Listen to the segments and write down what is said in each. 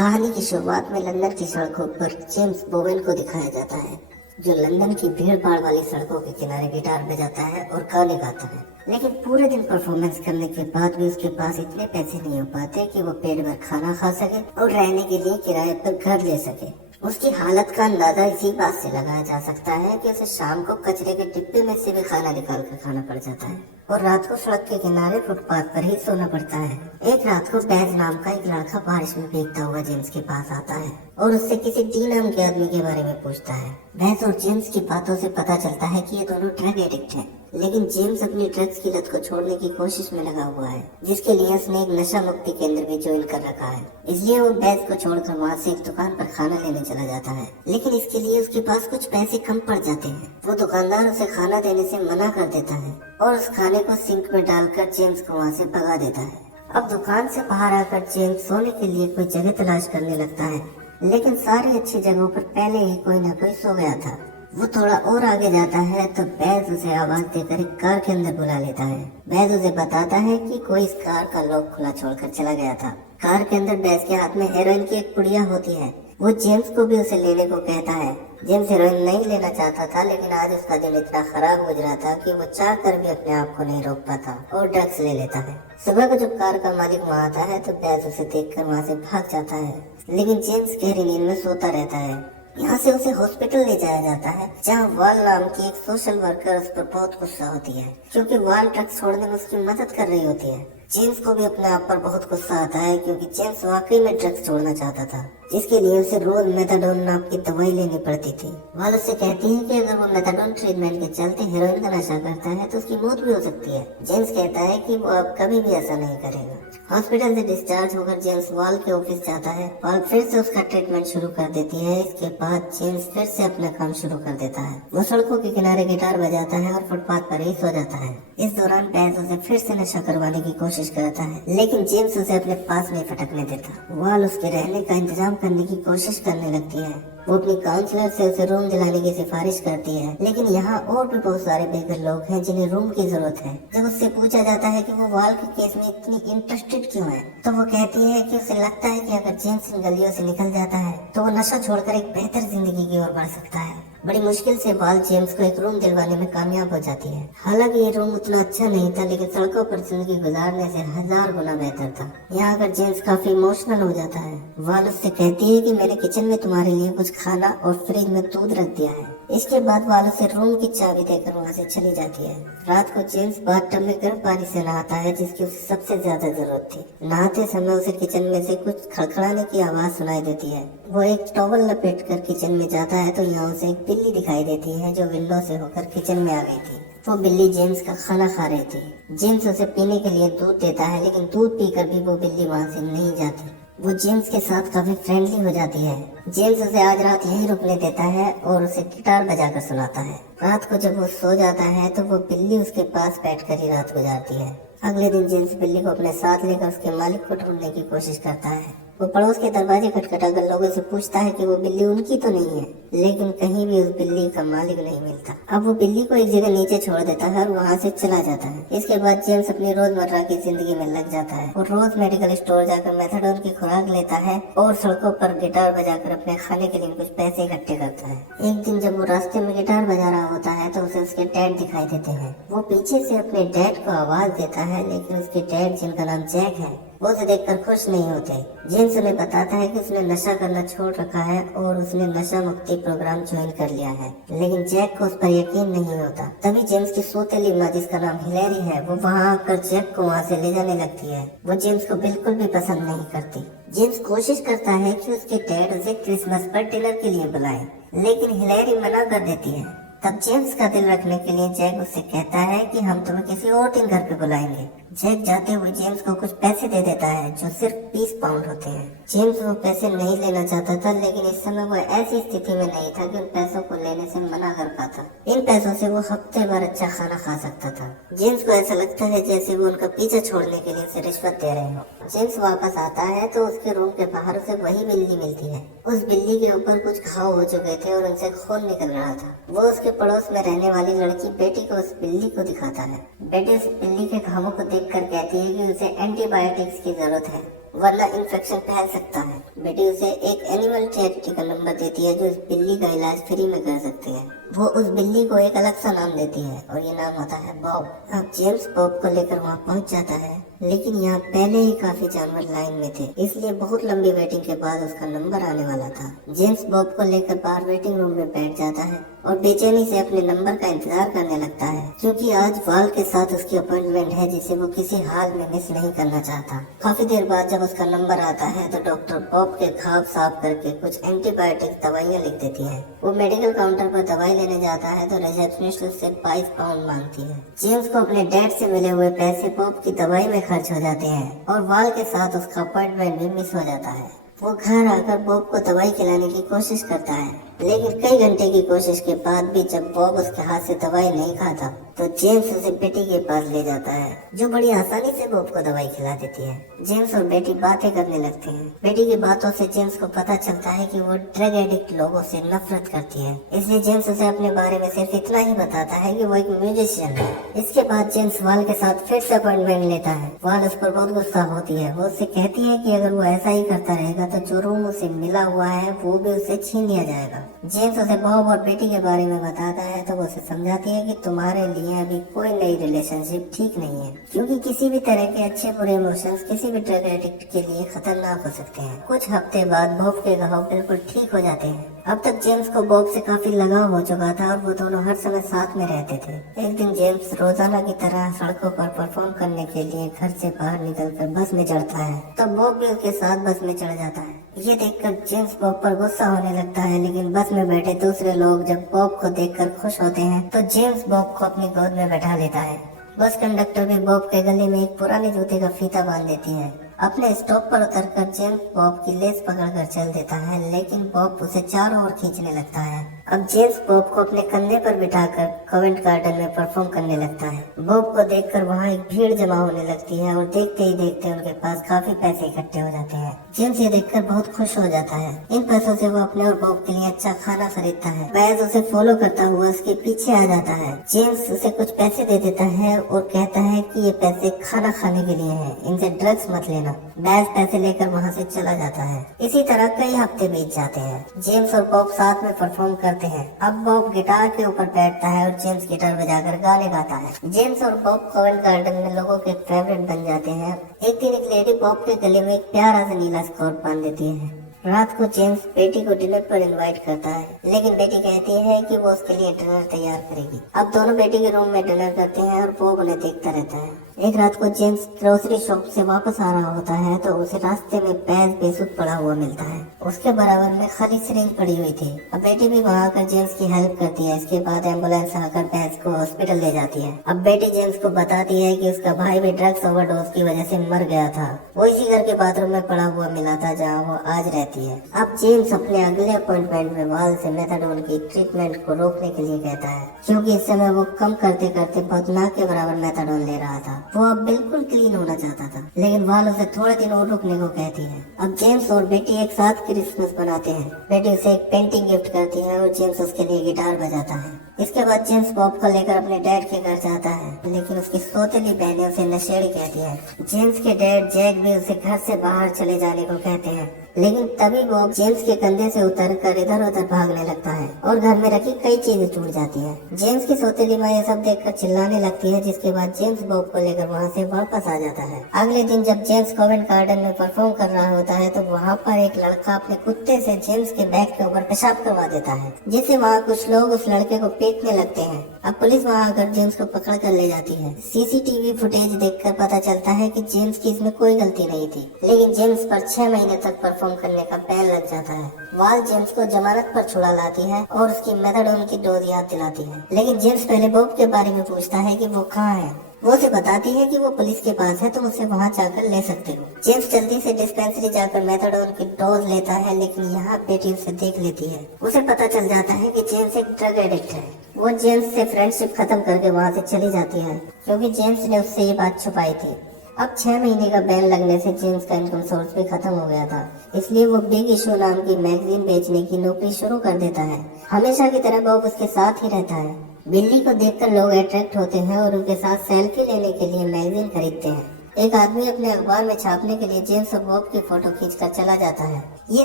कहानी की शुरुआत में लंदन की सड़कों पर जेम्स बोवेन को दिखाया जाता है, जो लंदन की भीड़ भाड़ वाली सड़कों के किनारे गिटार बजाता है और गाने गाता है। लेकिन पूरे दिन परफॉर्मेंस करने के बाद भी उसके पास इतने पैसे नहीं हो पाते कि वो पेट भर खाना खा सके और रहने के लिए किराए पर घर ले सके। उसकी हालत का अंदाजा इसी बात से लगाया जा सकता है कि उसे शाम को कचरे के डिब्बे में से भी खाना निकाल कर खाना पड़ जाता है और रात को सड़क के किनारे फुटपाथ पर ही सोना पड़ता है। एक रात को बैज नाम का एक लड़का बारिश में भीगता हुआ जेम्स के पास आता है और उससे किसी डी नाम के आदमी के बारे में पूछता है। बैज और जेम्स की बातों से पता चलता है कि ये दोनों ड्रग एडिक्ट हैं, लेकिन जेम्स अपनी ड्रग्स की लत को छोड़ने की कोशिश में लगा हुआ है, जिसके लिए उसने एक नशा मुक्ति केंद्र भी ज्वाइन कर रखा है। इसलिए वो बैज को छोड़कर वहाँ से एक दुकान पर खाना लेने चला जाता है, लेकिन इसके लिए उसके पास कुछ पैसे कम पड़ जाते हैं। वो दुकानदार उसे खाना देने से मना कर देता है और उस खाने को सिंक में डालकर जेम्स को वहाँ से भगा देता है। अब दुकान से बाहर आकर जेम्स सोने के लिए कोई जगह तलाश करने लगता है, लेकिन सारी अच्छी जगहों पर पहले ही कोई न कोई सो गया था। वो थोड़ा और आगे जाता है तो बैज उसे आवाज देकर एक कार के अंदर बुला लेता है। बैज उसे बताता है कि कोई इस कार का लॉक खुला छोड़कर चला गया था। कार के अंदर बैज के हाथ में हेरोइन की एक पुड़िया होती है। वो जेम्स को भी उसे लेने को कहता है। जेम्स हेरोइन नहीं लेना चाहता था, लेकिन आज उसका दिन इतना खराब गुजरा था कि वो चाह कर भी अपने आप को नहीं रोक पाता और ड्रग्स ले लेता है। सुबह को जब कार का मालिक वहाँ आता है तो बैज उसे देखकर वहाँ से भाग जाता है, लेकिन जेम्स गहरी नींद में सोता रहता है। यहाँ से उसे हॉस्पिटल ले जाया जाता है, जहाँ वाल नाम की एक सोशल वर्कर उस पर बहुत गुस्सा होती है, क्योंकि वाल ड्रग्स छोड़ने में उसकी मदद कर रही होती है। जेम्स को भी अपने आप पर बहुत गुस्सा आता है, क्योंकि जेम्स वाकई में ड्रग्स छोड़ना चाहता था, जिसके लिए उसे रोज मेथाडोन नाम की दवाई लेनी पड़ती थी। वाल उससे कहती है कि अगर वो मेथाडोन ट्रीटमेंट के चलते हेरोइन का नशा करता है तो उसकी मौत भी हो सकती है। जेम्स कहता है कि वो अब कभी भी ऐसा नहीं करेगा। हॉस्पिटल से डिस्चार्ज होकर जेम्स वाल के ऑफिस जाता है। वाल फिर से उसका ट्रीटमेंट शुरू कर देती है। इसके बाद जेम्स फिर से अपना काम शुरू कर देता है। वो सड़कों के किनारे गिटार बजाता है और फुटपाथ पर ही सो जाता है। इस दौरान बैज उसे फिर से नशा करवाने की कोशिश करता है, लेकिन जेम्स उसे अपने पास नहीं फटकने देता। वाल उसके रहने का इंतजाम करने की कोशिश करने लगती है। वो अपनी काउंसलर से उसे रूम दिलाने की सिफारिश करती है, लेकिन यहाँ और भी बहुत सारे बेघर लोग हैं जिन्हें रूम की जरूरत है। जब उससे पूछा जाता है कि वो वाल के केस में इतनी इंटरेस्टेड क्यों है, तो वो कहती है कि उसे लगता है कि अगर जेम्स इन गलियों से निकल जाता है तो वो नशा छोड़कर एक बेहतर जिंदगी की ओर बढ़ सकता है। बड़ी मुश्किल से वाल जेम्स को एक रूम दिलवाने में कामयाब हो जाती है। हालांकि ये रूम उतना अच्छा नहीं था, लेकिन सड़कों पर जिंदगी गुजारने से 1000 गुना बेहतर था। यहाँ आकर जेम्स काफी इमोशनल हो जाता है। वाल उससे कहती है कि मैंने किचन में तुम्हारे लिए कुछ खाना और फ्रिज में दूध रख दिया है। इसके बाद वाल उसे रूम की चाबी देकर वहाँ से चली जाती है। रात को जेम्स बाथटब में गर्म पानी से नहाता है, जिसकी उसे सबसे ज्यादा जरूरत थी। नहाते समय उसे किचन में से कुछ खड़खड़ाने की आवाज सुनाई देती है। वो एक टॉवल लपेट कर किचन में जाता है तो यहाँ उसे एक बिल्ली दिखाई देती है, जो विंडो से होकर किचन में आ गई थी। वो बिल्ली जेम्स का खाना खा रही थी। जेम्स उसे पीने के लिए दूध देता है, लेकिन दूध पीकर भी वो बिल्ली वहाँ से नहीं जाती। वो जेम्स के साथ काफी फ्रेंडली हो जाती है। जेम्स उसे आज रात यहीं रुकने देता है और उसे गिटार बजाकर सुनाता है। रात को जब वो सो जाता है तो वो बिल्ली उसके पास बैठकर ही रात गुजारती है। अगले दिन जेम्स बिल्ली को अपने साथ लेकर उसके मालिक को ढूंढने की कोशिश करता है। वो पड़ोस के दरवाजे खटखटाकर लोगों से पूछता है कि वो बिल्ली उनकी तो नहीं है, लेकिन कहीं भी उस बिल्ली का मालिक नहीं मिलता। अब वो बिल्ली को एक जगह नीचे छोड़ देता है और वहाँ से चला जाता है। इसके बाद जेम्स अपनी रोजमर्रा की जिंदगी में लग जाता है और रोज मेडिकल स्टोर जाकर मेथाडोन की खुराक लेता है और सड़कों पर गिटार बजाकर अपने खाने के लिए कुछ पैसे इकट्ठे करता है। एक दिन जब वो रास्ते में गिटार बजा रहा होता है तो उसे उसके डैड दिखाई देते हैं। वो पीछे से अपने डैड को आवाज देता है, लेकिन उसके डैड, जिनका नाम जैक है, वो उसे देखकर खुश नहीं होते। जेम्स उन्हें बताता है कि उसने नशा करना छोड़ रखा है और उसने नशा मुक्ति प्रोग्राम ज्वाइन कर लिया है, लेकिन जैक को उस पर यकीन नहीं होता। तभी जेम्स की सौतेली माँ, जिसका नाम हिलेरी है, वो वहाँ आकर जैक को वहाँ से ले जाने लगती है। वो जेम्स को बिल्कुल भी पसंद नहीं करती। जेम्स कोशिश करता है कि उसके डैड उसे क्रिसमस पर डिनर के लिए बुलाए, लेकिन हिलेरी मना कर देती है। तब जेम्स का दिल रखने के लिए जैक उससे कहता है कि हम तुम्हें किसी और दिन घर पे बुलाएंगे। जैक जाते हुए जेम्स को कुछ पैसे दे देता है, जो सिर्फ 20 पाउंड होते हैं। जेम्स वो पैसे नहीं लेना चाहता था, लेकिन इस समय वो ऐसी स्थिति में नहीं था कि उन पैसों को लेने से मना कर पाता। इन पैसों से वो हफ्ते भर अच्छा खाना खा सकता था। जेम्स को ऐसा लगता है जैसे वो उनका पीछा छोड़ने के लिए उसे रिश्वत दे रहे हो। जेम्स वापस आता है तो उसके रूम के बाहर उसे वही बिल्ली मिलती है। उस बिल्ली के ऊपर कुछ घाव हो चुके थे और उनसे खून निकल रहा था। वो उसके पड़ोस में रहने वाली लड़की बेटी को उस बिल्ली को दिखाता है। बेटी उस बिल्ली के घावों को देखकर कहती है कि उसे एंटीबायोटिक्स की जरूरत है। वरना इन्फेक्शन फैल सकता है। बेटी उसे एक एनिमल चैरिटी का नंबर देती है जो उस बिल्ली का इलाज फ्री में कर सकती है। वो उस बिल्ली को एक अलग सा नाम देती है और ये नाम होता है बॉब। अब जेम्स बॉब को लेकर वहाँ पहुँच जाता है, लेकिन यहाँ पहले ही काफी जानवर लाइन में थे, इसलिए बहुत लंबी वेटिंग के बाद उसका नंबर आने वाला था। जेम्स बॉब को लेकर बाहर वेटिंग रूम में बैठ जाता है और बेचैनी से अपने नंबर का इंतजार करने लगता है, क्योंकि आज वाल के साथ उसकी अपॉइंटमेंट है जिसे वो किसी हाल में मिस नहीं करना चाहता। काफी देर बाद जब उसका नंबर आता है तो डॉक्टर बॉब के घाव साफ करके कुछ एंटीबायोटिक दवाइयाँ लिख देती है। वो मेडिकल काउंटर पर दवाई लेने जाता है तो रिसेप्शनिस्ट उससे 22 पाउंड मांगती है। जेम्स को अपने डैड से मिले हुए पैसे बॉब की दवाई में खर्च हो जाते हैं और वाल के साथ उसका अपॉइंटमेंट भी मिस हो जाता है। वो घर आकर बॉब को दवाई खिलाने की कोशिश करता है, लेकिन कई घंटे की कोशिश के बाद भी जब बॉब उसके हाथ से दवाई नहीं खाता तो जेम्स उसे बेटी के पास ले जाता है, जो बड़ी आसानी से बॉब को दवाई खिला देती है। जेम्स और बेटी बातें करने लगते हैं। बेटी की बातों से जेम्स को पता चलता है कि वो ड्रग एडिक्ट लोगों से नफरत करती है, इसलिए जेम्स उसे अपने बारे में सिर्फ इतना ही बताता है कि वो एक म्यूजिशियन है। इसके बाद जेम्स वाल के साथ फिर से अपॉइंटमेंट लेता है। वाल उस पर बहुत गुस्सा होती है। वो उससे कहती है कि अगर वो ऐसा ही करता रहेगा तो जो रूम उसे मिला हुआ है वो भी उसे छीन लिया जाएगा। जेम्स उसे बॉब और बेटी के बारे में बताता है तो वो उसे समझाती है कि तुम्हारे लिए अभी कोई नई रिलेशनशिप ठीक नहीं है, क्योंकि किसी भी तरह के अच्छे बुरे इमोशंस किसी भी ड्रग एडिक्ट के लिए खतरनाक हो सकते हैं। कुछ हफ्ते बाद बॉब के घाव बिल्कुल ठीक हो जाते हैं। अब तक जेम्स को बॉब से काफी लगाव हो चुका था और वो दोनों हर समय साथ में रहते थे। एक दिन जेम्स रोजाना की तरह सड़कों पर परफॉर्म करने के लिए घर से बाहर निकलकर बस में चढ़ता है, तो बॉब भी उसके साथ बस में चढ़ जाता है। ये देखकर जेम्स बॉब पर गुस्सा होने लगता है, लेकिन बस में बैठे दूसरे लोग जब बॉब को देखकर खुश होते हैं तो जेम्स बॉब को अपनी गोद में बैठा लेता है। बस कंडक्टर भी बॉब के गले में एक पुराने जूते का फीता बांध देती है। अपने स्टॉप पर उतरकर जेम्स बॉब की लेस पकड़कर चल देता है, लेकिन बॉब उसे चारों ओर खींचने लगता है। अब जेम्स बॉब को अपने कंधे पर बिठाकर कवेंट गार्डन में परफॉर्म करने लगता है। बॉब को देखकर वहाँ एक भीड़ जमा होने लगती है और देखते ही देखते उनके पास काफी पैसे इकट्ठे हो जाते हैं। जेम्स ये देखकर बहुत खुश हो जाता है। इन पैसों से वो अपने और बॉब के लिए अच्छा खाना खरीदता है। बैज उसे फॉलो करता हुआ उसके पीछे आ जाता है। जेम्स उसे कुछ पैसे दे देता है और कहता है कि ये पैसे खाना खाने के लिए हैं, इनसे ड्रग्स मत लेना। बैज पैसे लेकर वहाँ से चला जाता है। इसी तरह कई हफ्ते बीत जाते हैं। जेम्स और बॉब साथ में परफॉर्म करते हैं। अब बॉब गिटार के ऊपर बैठता है और जेम्स गिटार बजाकर गाने गाता है। जेम्स और बॉब कवेंट गार्डन में लोगों के फेवरेट बन जाते हैं। एक दिन एक लेडी बॉब के गले में एक प्यारा सा नीला स्कार्फ बांध देती है। रात को जेम्स बेटी को डिनर पर इनवाइट करता है, लेकिन बेटी कहती है कि वो उसके लिए डिनर तैयार करेगी। अब दोनों बेटी के रूम में डिनर करते हैं और बॉब उन्हें देखता रहता है। एक रात को जेम्स ग्रोसरी शॉप से वापस आ रहा होता है तो उसे रास्ते में बैज बेसुध पड़ा हुआ मिलता है। उसके बराबर में खाली सिरिंज पड़ी हुई थी। अब बेटी भी वहाँ आकर जेम्स की हेल्प करती है। इसके बाद एम्बुलेंस आकर बैज को हॉस्पिटल ले जाती है। अब बेटी जेम्स को बताती है कि उसका भाई भी ड्रग्स ओवरडोज की वजह से मर गया था। वो इसी घर के बाथरूम में पड़ा हुआ मिला था जहाँ वो आज रहती है। अब जेम्स अपने अगले अपॉइंटमेंट में वाल से मेथाडोन की ट्रीटमेंट को रोकने के लिए कहता है, क्योंकि इस समय वो कम करते करते बहुत ना के बराबर मेथाडोन ले रहा था। वो अब बिल्कुल क्लीन होना चाहता था, लेकिन वाल उसे थोड़े दिन और रुकने को कहती है। अब जेम्स और बेटी एक साथ क्रिसमस बनाते हैं। बेटी उसे एक पेंटिंग गिफ्ट करती है और जेम्स उसके लिए गिटार बजाता है। इसके बाद जेम्स बॉब को लेकर अपने डैड के घर जाता है, लेकिन उसकी सौतेली बहनें उसे नशेड़ी कहती है। जेम्स के डैड जैक भी उसे घर से बाहर चले जाने को कहते हैं, लेकिन तभी बॉब जेम्स के कंधे से उतरकर इधर उधर भागने लगता है और घर में रखी कई चीजें टूट जाती है। जेम्स की सौतेली माँ ये सब देखकर चिल्लाने लगती है, जिसके बाद जेम्स बॉब को लेकर वहाँ से वापस आ जाता है। अगले दिन जब जेम्स कवेंट गार्डन में परफॉर्म कर रहा होता है तो वहाँ पर एक लड़का अपने कुत्ते से जेम्स के बैग के ऊपर पेशाब करवा देता है, जिससे वहाँ कुछ लोग उस लड़के को पीटने लगते हैं। अब पुलिस वहाँ आकर जेम्स को पकड़ कर ले जाती है। सीसीटीवी फुटेज देखकर पता चलता है कि जेम्स की इसमें कोई गलती नहीं थी, लेकिन जेम्स पर 6 महीने तक परफॉर्म करने का बैन लग जाता है। वाल जेम्स को जमानत पर छुड़ा लाती है और उसकी मेथाडोन की डोज याद दिलाती है, लेकिन जेम्स पहले बॉब के बारे में पूछता है कि वो कहाँ है। वो उसे बताती है कि वो पुलिस के पास है, तो उसे वहाँ जाकर ले सकते हो। जेम्स जल्दी से डिस्पेंसरी जाकर मेथाडोन की डोज लेता है, लेकिन यहाँ बेटी उसे देख लेती है। उसे पता चल जाता है कि जेम्स एक ड्रग एडिक्ट है। वो जेम्स से फ्रेंडशिप खत्म करके वहाँ से चली जाती है, क्योंकि जेम्स ने उससे ये बात छुपाई थी। अब 6 महीने का बैन लगने से जेम्स का इनकम सोर्स भी खत्म हो गया था, इसलिए वो बिग इशू नाम की मैगजीन बेचने की नौकरी शुरू कर देता है। हमेशा की तरह बॉब उसके साथ ही रहता है। बिल्ली को देखकर लोग अट्रैक्ट होते हैं और उनके साथ सेल्फी लेने के लिए मैगजीन खरीदते हैं। एक आदमी अपने अखबार में छापने के लिए जेम्स और बॉब की फोटो खींचकर चला जाता है। ये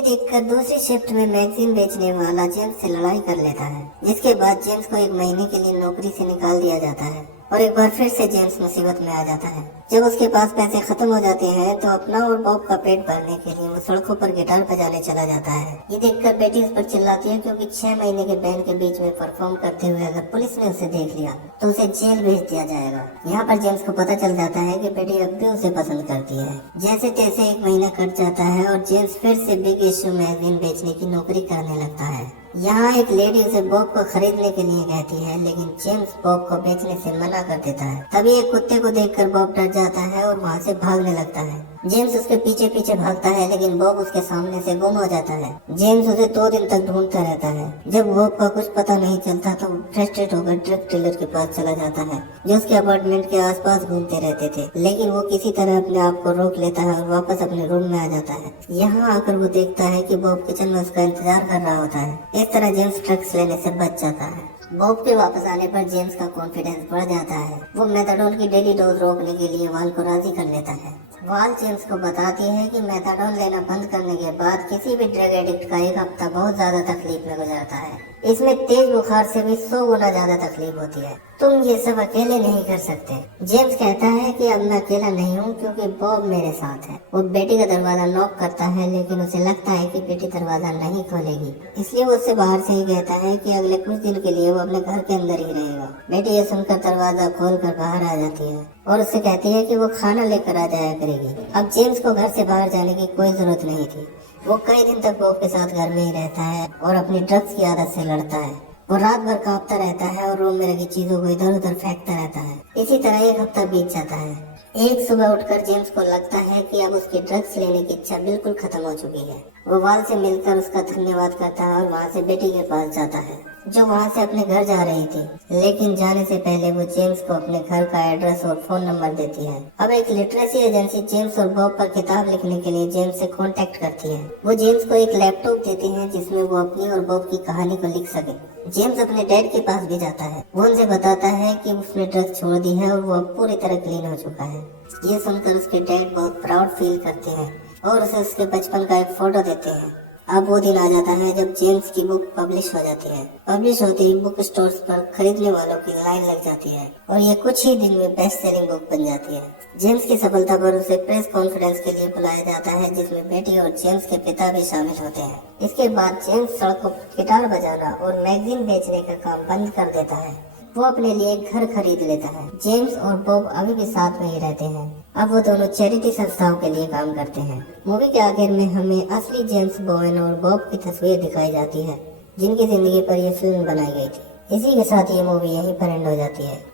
देखकर दूसरी शिफ्ट में मैगजीन बेचने वाला जेम्स से लड़ाई कर लेता है, जिसके बाद जेम्स को 1 महीने के लिए नौकरी से निकाल दिया जाता है और एक बार फिर से जेम्स मुसीबत में आ जाता है। जब उसके पास पैसे खत्म हो जाते हैं तो अपना और बॉब का पेट भरने के लिए वो सड़कों पर गिटार बजाने चला जाता है। ये देखकर बेटी उस पर चिल्लाती है क्योंकि 6 महीने के बैंड के बीच में परफॉर्म करते हुए अगर पुलिस ने उसे देख लिया तो उसे जेल भेज दिया जाएगा। यहाँ पर जेम्स को पता चल जाता है कि बेटी अब भी उसे पसंद करती है। जैसे तैसे 1 महीना कट जाता है और जेम्स फिर से बिग इश्यू मैगजीन बेचने की नौकरी करने लगता है। यहाँ एक लेडी उसे बॉब को खरीदने के लिए कहती है, लेकिन जेम्स बॉब को बेचने से मना कर देता है। तभी एक कुत्ते को देखकर बॉब डर जाता है और वहाँ से भागने लगता है। जेम्स उसके पीछे पीछे भागता है, लेकिन बॉब उसके सामने से गुम हो जाता है। जेम्स उसे 2 दिन तक ढूंढता रहता है। जब बॉब का कुछ पता नहीं चलता तो फ्रस्ट्रेट होकर ड्रग डीलर के पास चला जाता है, जो उसके अपार्टमेंट के आसपास घूमते रहते थे, लेकिन वो किसी तरह अपने आप को रोक लेता है और वापस अपने रूम में आ जाता है। यहाँ आकर वो देखता है कि बॉब किचन में उसका इंतजार कर रहा होता है। इस तरह जेम्स ड्रग्स लेने से बच जाता है। बॉब के वापस आने पर जेम्स का कॉन्फिडेंस बढ़ जाता है। वो मेथाडोन की डेली डोज रोकने के लिए वाल को राजी कर लेता है। वाल जेम्स को बताती है कि मेथाडोन लेना बंद करने के बाद किसी भी ड्रग एडिक्ट का 1 हफ्ता बहुत ज्यादा तकलीफ में गुजरता है। इसमें तेज बुखार से भी 100 गुना ज्यादा तकलीफ होती है। तुम ये सब अकेले नहीं कर सकते। जेम्स कहता है कि अब मैं अकेला नहीं हूँ क्योंकि बॉब मेरे साथ है। वो बेटी का दरवाजा नॉक करता है, लेकिन उसे लगता है कि बेटी दरवाजा नहीं खोलेगी, इसलिए वो उससे बाहर से ही कहता है कि अगले कुछ दिन के लिए वो अपने घर के अंदर ही रहेगा। बेटी ये सुनकर दरवाजा खोलकर बाहर आ जाती है और उससे कहती है कि वो खाना लेकर आ जाया करेगी। अब जेम्स को घर से बाहर जाने की कोई जरूरत नहीं थी। वो कई दिन तक बॉब के साथ घर में ही रहता है और अपनी ड्रग्स की आदत से लड़ता है। वो रात भर कांपता रहता है और रूम में रखी चीजों को इधर उधर फेंकता रहता है। इसी तरह 1 हफ्ता बीत जाता है। एक सुबह उठकर जेम्स को लगता है कि अब उसकी ड्रग्स लेने की इच्छा बिल्कुल खत्म हो चुकी है। वो वाल से मिलकर उसका धन्यवाद करता है और वहाँ से बेटी के पास जाता है, जो वहाँ से अपने घर जा रही थी। लेकिन जाने से पहले वो जेम्स को अपने घर का एड्रेस और फोन नंबर देती है। अब एक लिटरेसी एजेंसी जेम्स और बॉब पर किताब लिखने के लिए जेम्स से कांटेक्ट करती है। वो जेम्स को एक लैपटॉप देते हैं जिसमें वो अपनी और बॉब की कहानी को लिख सके। जेम्स अपने डैड के पास भी जाता है। वो उनसे बताता है कि उसने ड्रग्स छोड़ दी है और वो अब पूरी तरह क्लीन हो चुका है। ये सुनकर उसके डैड बहुत प्राउड फील करते हैं और उसे उसके बचपन का एक फोटो देते हैं। अब वो दिन आ जाता है जब जेम्स की बुक पब्लिश हो जाती है। पब्लिश होते ही बुक स्टोर्स पर खरीदने वालों की लाइन लग जाती है और ये कुछ ही दिन में बेस्ट सेलिंग बुक बन जाती है। जेम्स की सफलता पर उसे प्रेस कॉन्फ्रेंस के लिए बुलाया जाता है, जिसमें बेटी और जेम्स के पिता भी शामिल होते हैं। इसके बाद जेम्स सड़कों पर गिटार बजाना और मैगजीन बेचने का काम बंद कर देता है। वो अपने लिए एक घर खरीद लेता है। जेम्स और बॉब अभी भी साथ में ही रहते हैं। अब वो दोनों चैरिटी संस्थाओं के लिए काम करते हैं। मूवी के आखिर में हमें असली जेम्स बोवेन और बॉब की तस्वीर दिखाई जाती है, जिनकी जिंदगी पर यह फिल्म बनाई गई थी। इसी के साथ ये मूवी यहीं पर एंड हो जाती है।